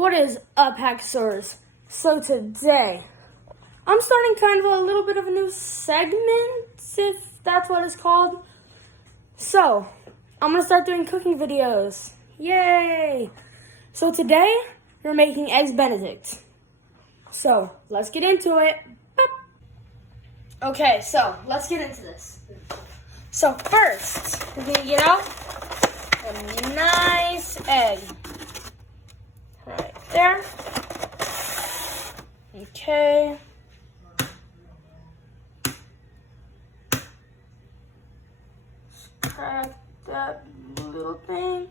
What is up, Hacksaurs? So today, I'm starting kind of a little bit of a new segment, if that's what it's called. So, I'm going to start doing cooking videos. Yay! So today, we're making eggs Benedict. So, let's get into it. Boop. Okay, so, let's get into this. So first, we're going to get out a nice egg. Right there. Okay. Crack that little thing.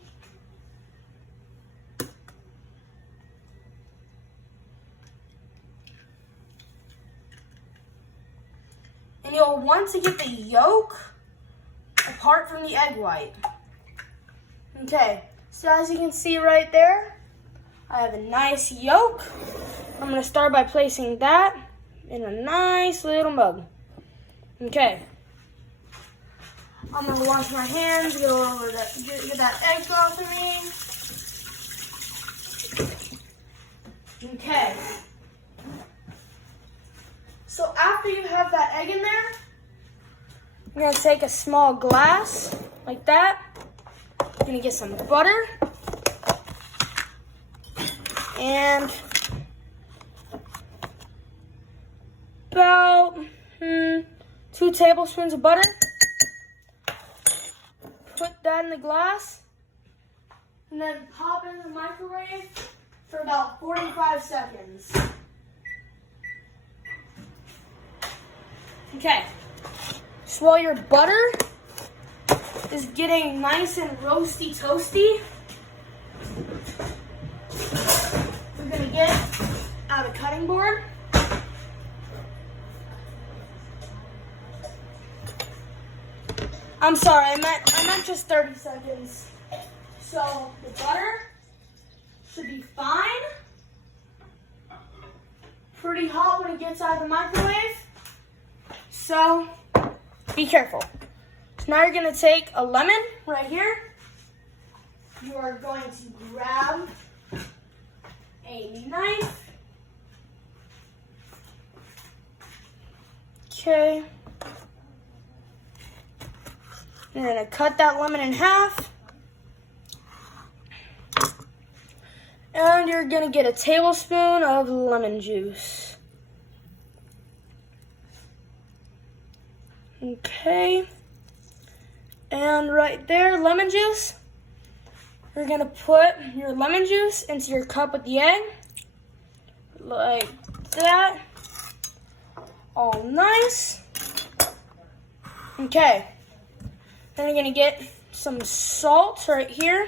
And you'll want to get the yolk apart from the egg white. Okay, so as you can see right there, I have a nice yolk. I'm going to start by placing that in a nice little mug. Okay. I'm going to wash my hands, get that egg off of me. Okay. So after you have that egg in there, you're going to take a small glass like that. You're going to get some butter. And about 2 tablespoons of butter. Put that in the glass. And then pop it in the microwave for about 45 seconds. Okay. So while your butter is getting nice and roasty toasty, we're going to get out a cutting board. I'm sorry, I meant just 30 seconds. So the butter should be fine. Pretty hot when it gets out of the microwave. So be careful. So now you're going to take a lemon right here. You are going to grab a knife. Okay. You're going to cut that lemon in half. And you're going to get a tablespoon of lemon juice. Okay. And right there, lemon juice. You're going to put your lemon juice into your cup with the egg. Like that. All nice. Okay. Then you're going to get some salt right here.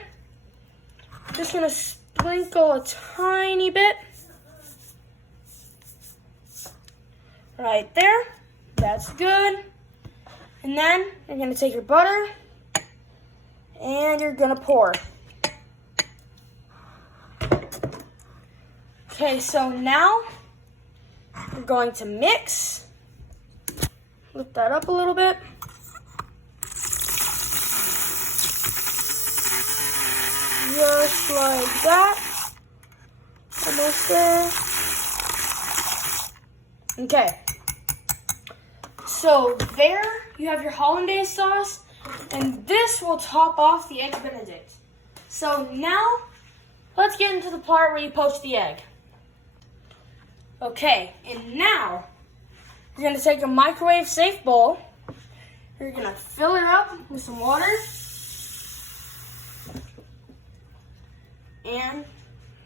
Just going to sprinkle a tiny bit. Right there. That's good. And then you're going to take your butter and you're going to pour. Okay, so now we're going to mix. Lift that up a little bit. Just like that. Almost there. Okay. So there you have your hollandaise sauce, and this will top off the egg Benedict. So now let's get into the part where you poach the egg. Okay, and now you're going to take a microwave safe bowl. You're going to fill it up with some water. And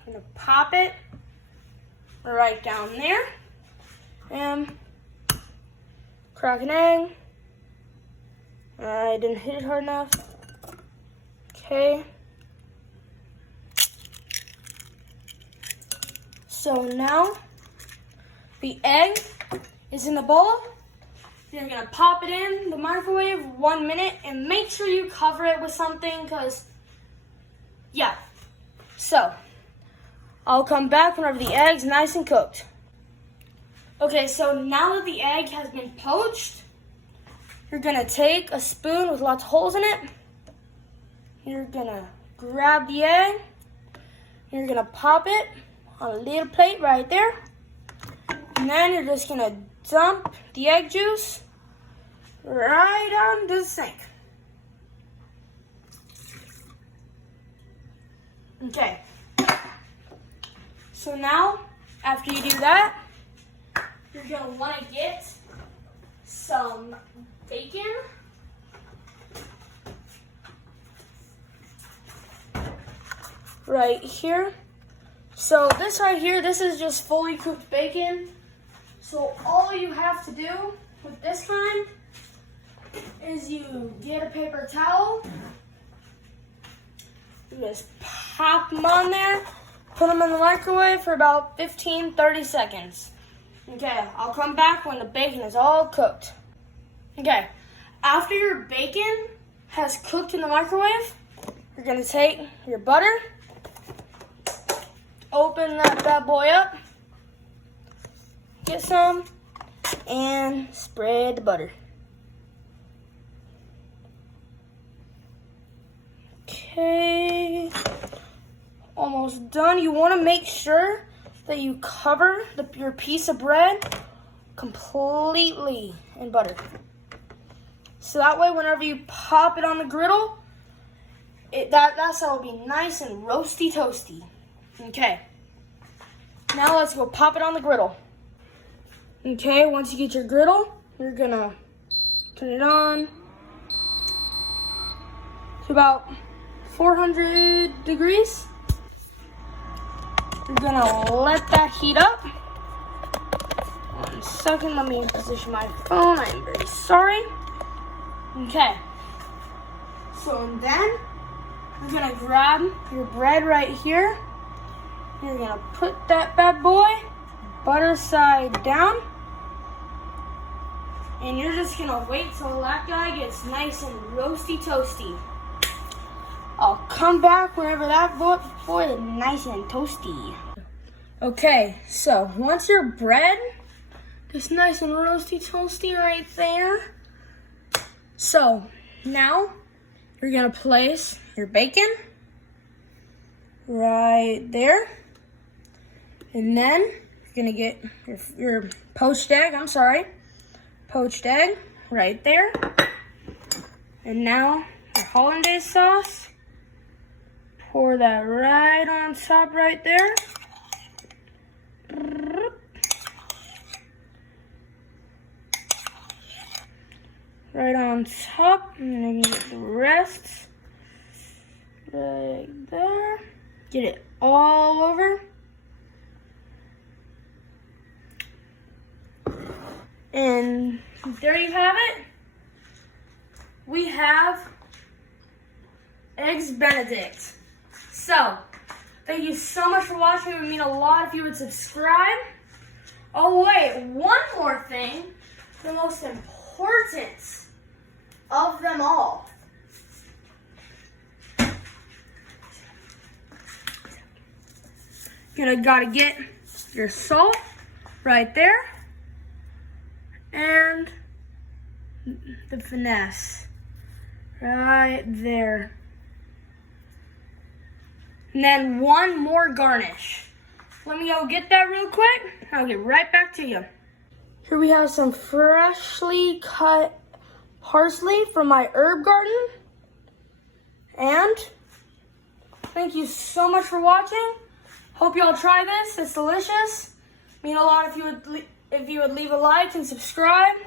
I'm going to pop it right down there. And crack an egg. I didn't hit it hard enough. Okay. So now the egg is in the bowl. You're going to pop it in the microwave 1 minute and make sure you cover it with something because, yeah. So, I'll come back whenever the egg's nice and cooked. Okay, so now that the egg has been poached, you're going to take a spoon with lots of holes in it. You're going to grab the egg. You're gonna pop it on a little plate right there. And then you're just gonna dump the egg juice right on the sink. Okay. So now, after you do that, you're gonna wanna get some bacon. Right here. So this right here, this is just fully cooked bacon. So all you have to do with this kind is you get a paper towel, you just pop them on there, put them in the microwave for about 15-30 seconds. Okay, I'll come back when the bacon is all cooked. Okay, after your bacon has cooked in the microwave, you're gonna take your butter, open that bad boy up, get some, and spread the butter. Okay, almost done. You want to make sure that you cover your piece of bread completely in butter. So that way, whenever you pop it on the griddle, that's how it'll be nice and roasty toasty. Okay, now let's go pop it on the griddle. Okay, once you get your griddle, you're gonna turn it on to about 400 degrees. You're gonna let that heat up. 1 second, let me position my phone. I'm very sorry. Okay, so then you're gonna grab your bread right here. You're gonna put that bad boy butter side down, and you're just gonna wait till that guy gets nice and roasty toasty. I'll come back whenever that boy is nice and toasty. Okay, so once your bread is nice and roasty toasty right there, so now you're gonna place your bacon right there. And then you're gonna get your poached egg, poached egg right there. And now your hollandaise sauce, pour that right on top right there. Right on top, and then you get the rest right there. Get it all over. And there you have it. We have Eggs Benedict. So, thank you so much for watching. It would mean a lot if you would subscribe. Oh wait, one more thing. The most important of them all. You're gotta get your salt right there. And the finesse right there. And then one more garnish. Let me go get that real quick. I'll get right back to you. Here we have some freshly cut parsley from my herb garden. And thank you so much for watching. Hope you all try this. It's delicious. Mean a lot if you would leave a like and subscribe.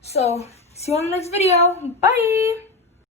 So, see you on the next video. Bye!